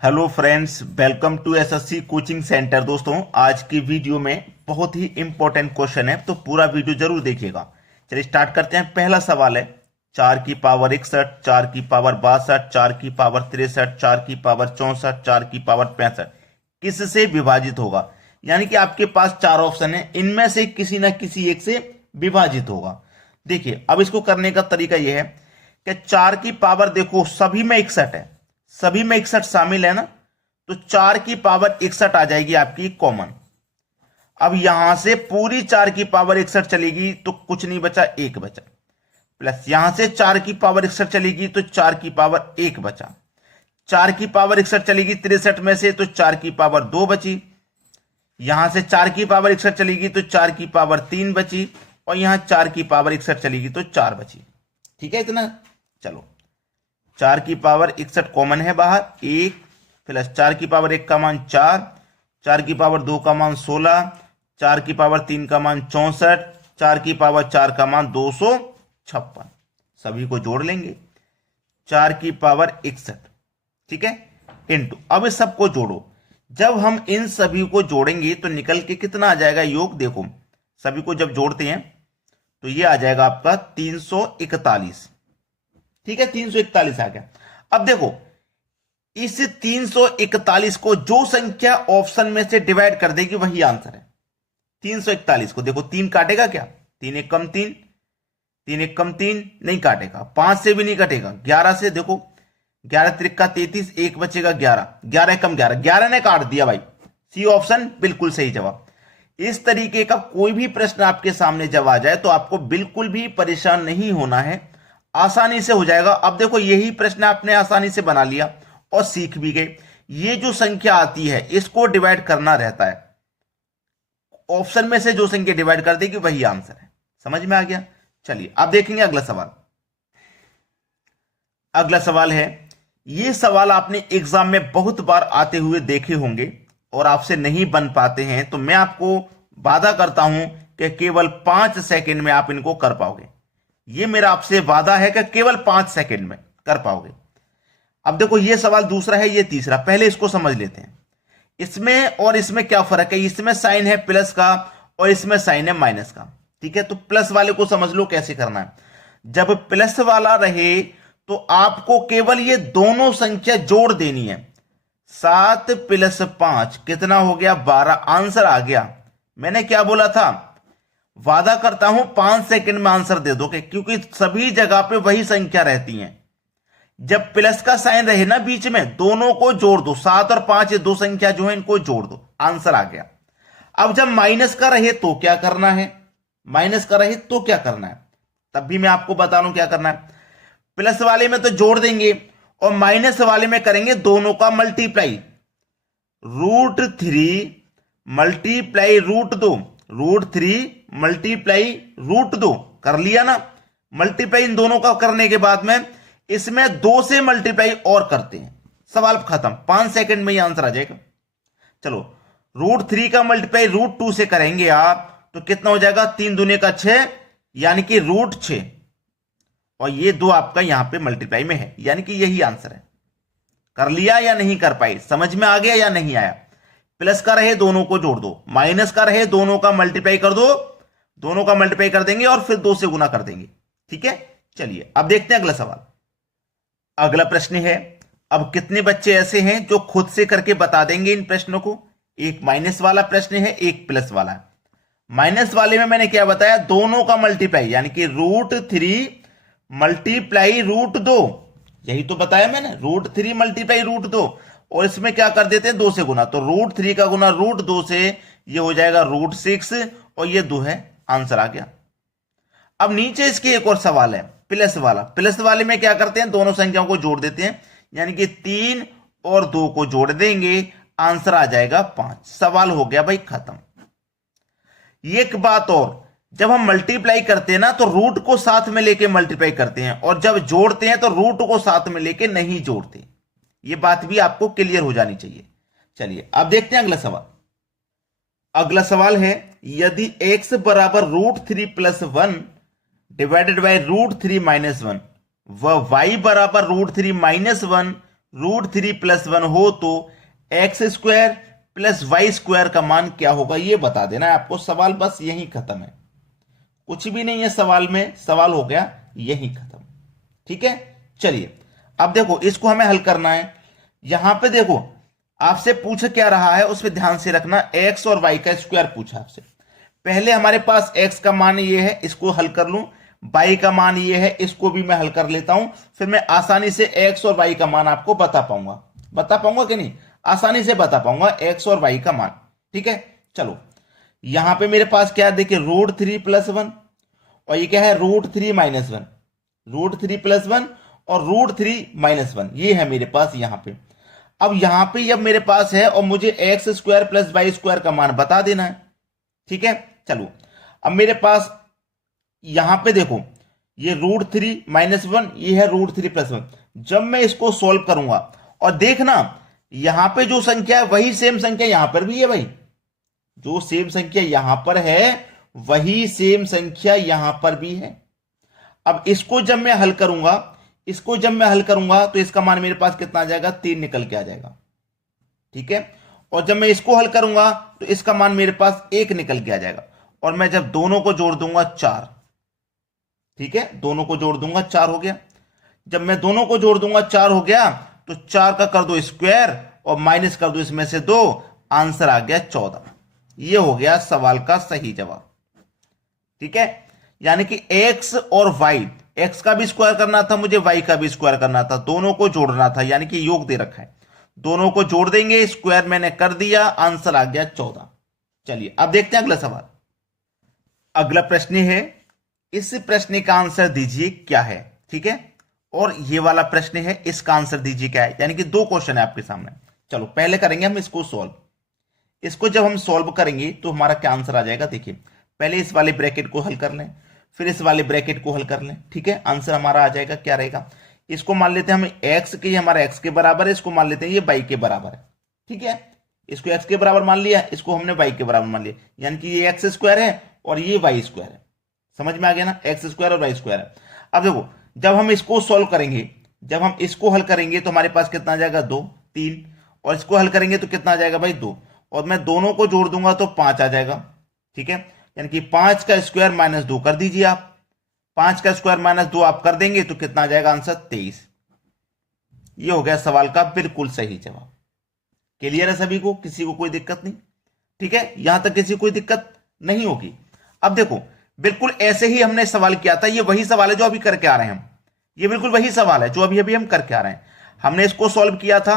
Hello friends, welcome to SSC coaching centre. दोस्तों, आज की वीडियो में बहुत ही इंपॉर्टेंट क्वेश्चन है, तो पूरा वीडियो जरूर देखिएगा। चलिए स्टार्ट करते हैं। पहला सवाल है 4 की पावर 61, 4 की पावर 62, 4 की पावर 63, 4 की पावर 64, 4 की पावर 65 किससे विभाजित होगा। यानी कि आपके पास चार ऑप्शन है, इनमें से किसी ना किसी एक से विभाजित होगा। देखिए, अब इसको करने का तरीका यह है कि 4 की पावर देखो सभी में 61 है, सभी में 61 शामिल है ना, तो 4 की पावर 61 आ जाएगी आपकी कॉमन। अब यहां से पूरी 4 की पावर 61 चलेगी तो कुछ नहीं बचा, एक बचा। प्लस यहां से 4 की पावर 61 चलेगी तो 4 की पावर एक बचा। 4 की पावर 61 चलेगी 63 में से तो 4 की पावर 2 बची। यहां से 4 की पावर 61 चलेगी तो 4 की पावर 3 बची, और यहां 4 की पावर 61 चलेगी तो 4 बची। ठीक है इतना। चलो, 4 की पावर 61 कॉमन है बाहर, एक प्लस 4 की पावर 1 का मान 4, 4 की पावर 2 का मान 16, 4 की पावर 3 का मान 64, 4 की पावर 4 का मान 256। सभी को जोड़ लेंगे, 4 की पावर 61, ठीक है, इंटू। अब इस सबको जोड़ो। जब हम इन सभी को जोड़ेंगे तो निकल के कितना आ जाएगा योग। देखो, सभी को जब जोड़ते हैं तो ये आ जाएगा आपका 341। ठीक है, 341 आ गया। अब देखो, इस 341 को जो संख्या ऑप्शन में से डिवाइड कर देगी वही आंसर है। 341 को देखो, 3 काटेगा क्या, 3 एक कम 3, 3 एक कम 3 नहीं काटेगा, 5 से भी नहीं कटेगा, 11 से देखो, 11 त्रिका 33, एक बचेगा 11, 11 कम 11, 11 ने काट दिया भाई। सी ऑप्शन बिल्कुल सही जवाब। इस तरीके का कोई भी प्रश्न आपके सामने जब आ जाए तो आपको बिल्कुल भी परेशान नहीं होना है, आसानी से हो जाएगा। अब देखो, यही प्रश्न आपने आसानी से बना लिया और सीख भी गए। ये जो संख्या आती है इसको डिवाइड करना रहता है, ऑप्शन में से जो संख्या डिवाइड कर देगी वही आंसर है। समझ में आ गया। चलिए अब देखेंगे अगला सवाल। अगला सवाल है, ये सवाल आपने एग्जाम में बहुत बार आते हुए देखे होंगे और आपसे नहीं बन पाते हैं, तो मैं आपको वादा करता हूं कि केवल 5 सेकंड में आप इनको कर पाओगे। ये मेरा आपसे वादा है कि केवल 5 सेकंड में कर पाओगे। अब देखो, ये सवाल दूसरा है, ये तीसरा। पहले इसको समझ लेते हैं। इसमें और इसमें क्या फर्क है। इसमें साइन है प्लस का और इसमें साइन है माइनस का। ठीक है, तो प्लस वाले को समझ लो कैसे करना है। जब प्लस वाला रहे तो आपको केवल ये दोनों संख्या जोड़ देनी है। 7 प्लस 5 कितना हो गया, 12। आंसर आ गया। मैंने क्या बोला था, वादा करता हूं 5 सेकंड में आंसर दे दोगे, क्योंकि सभी जगह पे वही संख्या रहती है। जब प्लस का साइन रहे ना बीच में, दोनों को जोड़ दो, 7 और 5 ये दो संख्या जो है इनको जोड़ दो, आंसर आ गया। अब जब माइनस का रहे तो क्या करना है, माइनस का रहे तो क्या करना है, तब भी मैं आपको बता रहा हूं क्या करना है। प्लस वाले में तो जोड़ देंगे और माइनस वाले में करेंगे दोनों का मल्टीप्लाई। √3 मल्टीप्लाई √2, √3 मल्टीप्लाई √2 कर लिया ना। मल्टीप्लाई इन दोनों का करने के बाद में इसमें 2 से मल्टीप्लाई और करते हैं, सवाल खत्म। 5 सेकंड में ही आंसर आ जाएगा। चलो, √3 का मल्टीप्लाई √2 से करेंगे आप तो कितना हो जाएगा, 3 दूने का 6, यानी कि √6, और ये 2 आपका यहां पे मल्टीप्लाई में है, यानी कि यही आंसर है। कर लिया या नहीं कर पाए, समझ में आ गया या नहीं आया। प्लस का रहे दोनों को जोड़ दो, माइनस का रहे दोनों का मल्टीप्लाई कर दो, दोनों का मल्टीप्लाई कर देंगे और फिर 2 से गुना कर देंगे। ठीक है, चलिए अब देखते हैं अगला सवाल। अगला प्रश्न है, अब कितने बच्चे ऐसे हैं जो खुद से करके बता देंगे इन प्रश्नों को। एक माइनस वाला प्रश्न है, एक प्लस वाला है। माइनस वाले में मैंने क्या बताया, दोनों का मल्टीप्लाई, यानी कि √3 मल्टीप्लाई √2, यही तो बताया मैंने, √3 मल्टीप्लाई √2, और इसमें क्या कर देते हैं 2 से गुना, तो √3 का गुना √2 से ये हो जाएगा √6, और ये 2 है, आंसर आ गया। अब नीचे इसके एक और सवाल है, प्लस वाला। प्लस वाले में क्या करते हैं, दोनों संख्याओं को जोड़ देते हैं, यानी कि 3 और 2 को जोड़ देंगे, आंसर आ जाएगा 5। सवाल हो गया भाई खत्म। एक बात और, जब हम मल्टीप्लाई करते हैं ना तो रूट को साथ में लेके मल्टीप्लाई करते हैं, और जब जोड़ते हैं तो रूट को साथ में लेके नहीं जोड़ते। ये बात भी आपको क्लियर हो जानी चाहिए। चलिए अब देखते हैं अगला सवाल। अगला सवाल है, यदि x बराबर √3 + 1 डिवाइडेड बाय √3 - 1 व y बराबर √3 - 1 √3 + 1 हो तो x² + y² का मान क्या होगा ये बता देना है आपको। सवाल बस यही खत्म है, कुछ भी नहीं है सवाल में, सवाल हो गया यही खत्म। ठीक है, चलिए अब देखो इसको हमें हल करना है। यहां पे देखो आपसे पूछ क्या रहा है उस पर ध्यान से रखना, x और y का स्क्वायर पूछा आपसे। पहले हमारे पास x का मान ये है, इसको हल कर लूं, y का मान ये है, इसको भी मैं हल कर लेता हूं, फिर मैं आसानी से x और y का मान आपको बता पाऊंगा कि नहीं, आसानी से बता पाऊंगा x और y का मान। ठीक है, चलो यहां पे मेरे पास क्या है देखिए, √3 + 1 और ये क्या है √3 - 1, √3 + 1 और √3 - 1, ये है मेरे पास यहां पे। अब यहां पे जब मेरे पास है और मुझे x² + y² का मान बता देना है। ठीक है, चलो अब मेरे पास यहां पे देखो ये √3 - 1, ये है √3 + 1। जब मैं इसको सॉल्व करूंगा और देखना यहां पे जो संख्या है वही सेम संख्या यहां पर भी है भाई, जो सेम संख्या यहां पर है वही सेम संख्या यहां पर भी है। अब इसको जब मैं हल करूंगा तो इसका मान मेरे पास कितना आ जाएगा, 3 निकल के आ जाएगा। ठीक है, और जब मैं इसको हल करूंगा तो इसका मान मेरे पास 1 निकल के आ जाएगा, और मैं जब दोनों को जोड़ दूंगा 4। ठीक है, दोनों को जोड़ दूंगा 4 हो गया। जब मैं दोनों को जोड़ दूंगा 4 हो गया तो 4 का कर दो स्क्वायर और माइनस कर दो इसमें से 2, आंसर आ गया 14। ये हो गया सवाल का सही जवाब। ठीक है, यानी कि x और y, x का भी स्क्वायर करना था मुझे, y का भी स्क्वायर करना था, दोनों को जोड़ना था, यानी कि योग दे रखा है, दोनों को जोड़ देंगे, स्क्वायर मैंने कर दिया, आंसर आ गया 14। चलिए अब देखते हैं अगला सवाल। अगला प्रश्न है, इस प्रश्न का आंसर दीजिए क्या है। ठीक है, और ये वाला प्रश्न है, इसका आंसर दीजिए क्या है, यानी कि 2 क्वेश्चन है आपके सामने। चलो पहले करेंगे हम इसको सॉल्व। इसको जब हम सॉल्व करेंगे तो हमारा क्या आंसर आ जाएगा, देखिए पहले इस वाले ब्रैकेट को हल कर लें, फिर इस वाले ब्रैकेट को हल कर लें। ठीक है, आंसर हमारा आ जाएगा, क्या रहेगा, इसको मान लेते हैं हम x के, हमारा x के बराबर है, इसको मान लेते हैं ये y के बराबर है। ठीक है, इसको x के बराबर मान लिया, इसको हमने y के बराबर मान लिया, यानी कि ये x² है और ये y² है। समझ में आ गया ना, x² और y² है। अब देखो जब हम इसको सॉल्व करेंगे, जब हम इसको हल करेंगे तो हमारे पास कितना आ जाएगा, 2 3, और इसको हल करेंगे तो कितना आ जाएगा भाई, 2, और मैं दोनों को जोड़ दूंगा तो 5 आ जाएगा। ठीक है, यानी कि 5 का स्क्वायर माइनस 2 कर दीजिए आप, 5 का स्क्वायर माइनस 2 आप कर देंगे तो कितना आ जाएगा आंसर, 23। ये हो गया सवाल का बिल्कुल सही जवाब। क्लियर है सभी को, किसी को कोई दिक्कत नहीं। ठीक है, यहां तक किसी को कोई दिक्कत नहीं होगी। अब देखो बिल्कुल ऐसे ही हमने सवाल किया था, ये वही सवाल है जो अभी करके आ रहे हैं हम, ये बिल्कुल वही सवाल है जो अभी अभी हम करके आ रहे हैं। हमने इसको सॉल्व किया था,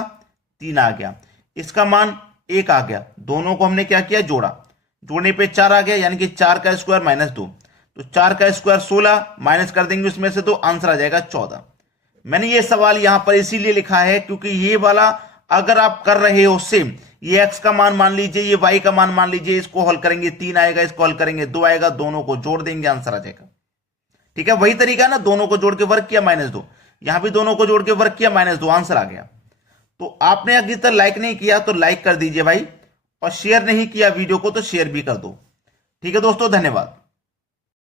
3 आ गया, इसका मान 1 आ गया, दोनों को हमने क्या किया, जोड़ा, जोड़ने पे 4 आ गया, यानी कि 4 का स्क्वायर माइनस 2, तो 4 का स्क्वायर 16, माइनस कर देंगे उसमें से 2, आंसर आ जाएगा 14। मैंने ये सवाल यहां पर इसीलिए लिखा है क्योंकि ये वाला अगर आप कर रहे हो सेम, ये x का मान लीजिए, ये y का मान लीजिए, इसको हल करेंगे 3 आएगा, इसको हल करेंगे 2 आएगा, दोनों को जोड़ देंगे आंसर आ जाएगा। ठीक है, वही तरीका ना, दोनों को जोड़ के वर्ग किया -2, यहां भी दोनों को जोड़ के वर्ग किया -2, आंसर आ गया। तो आपने अभी तक लाइक नहीं किया तो लाइक कर दीजिए भाई, और शेयर नहीं किया वीडियो को तो शेयर भी कर दो। ठीक है दोस्तों, धन्यवाद।